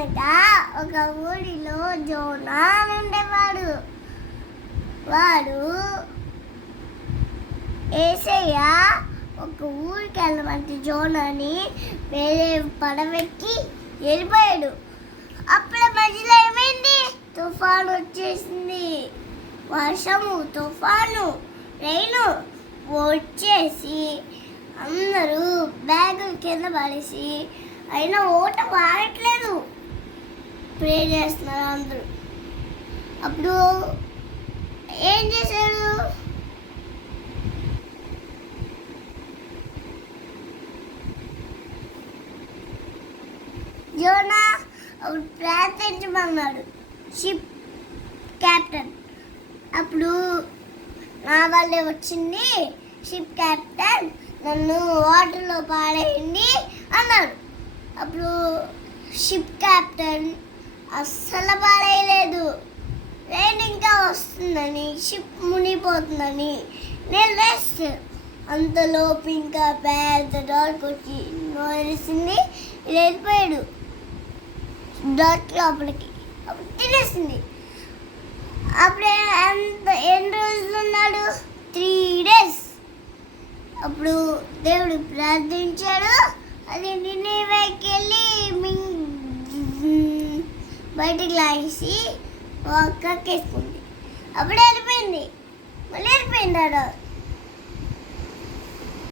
అనగా ఒక ఊరిలో జోనా అని ఉండేవాడు. వాడు యేసయ్య ఒక ఊరికి వెళ్ళమంటే జోనాని వేరే పడవెక్కి వెళ్ళిపోయాడు. అప్పుడు మధ్యలో ఏమైంది? తుఫాను వచ్చేసింది. వర్షము, తుఫాను, రైను వచ్చేసి అందరూ బ్యాగులు కింద పడేసి అయినా ఓట వాడట్లేదు, ప్రే చేస్తున్నారు అందరూ. అప్పుడు ఏం చేశాడు? జోనా అప్పుడు ప్రార్థించమన్నాడు షిప్ క్యాప్టెన్. అప్పుడు నా వల్లే వచ్చింది, షిప్ క్యాప్టెన్ నన్ను వాటర్లో పాడేయండి అన్నాడు. అప్పుడు షిప్ క్యాప్టెన్ అస్సలు పాడేయలేదు. రైన్ ఇంకా వస్తుందని, షిప్ మునిగిపోతుందని నేను రెస్ట్. అంతలోపు ఇంకా పెద్ద డాట్ వచ్చి నోరేసింది, వెళ్ళిపోయాడు డాట్ లోపలికి. అప్పుడు తినేసింది. అప్పుడే ఎన్ని రోజులు ఉన్నాడు? 3 days. అప్పుడు దేవుడు ప్రార్థించాడు. అది నినివేకి వెళ్ళి బయటికి లాగేసి ఒక్కేసుకుంది. అప్పుడు వెళ్ళిపోయింది. మళ్ళీ వెళ్ళిపోయింది.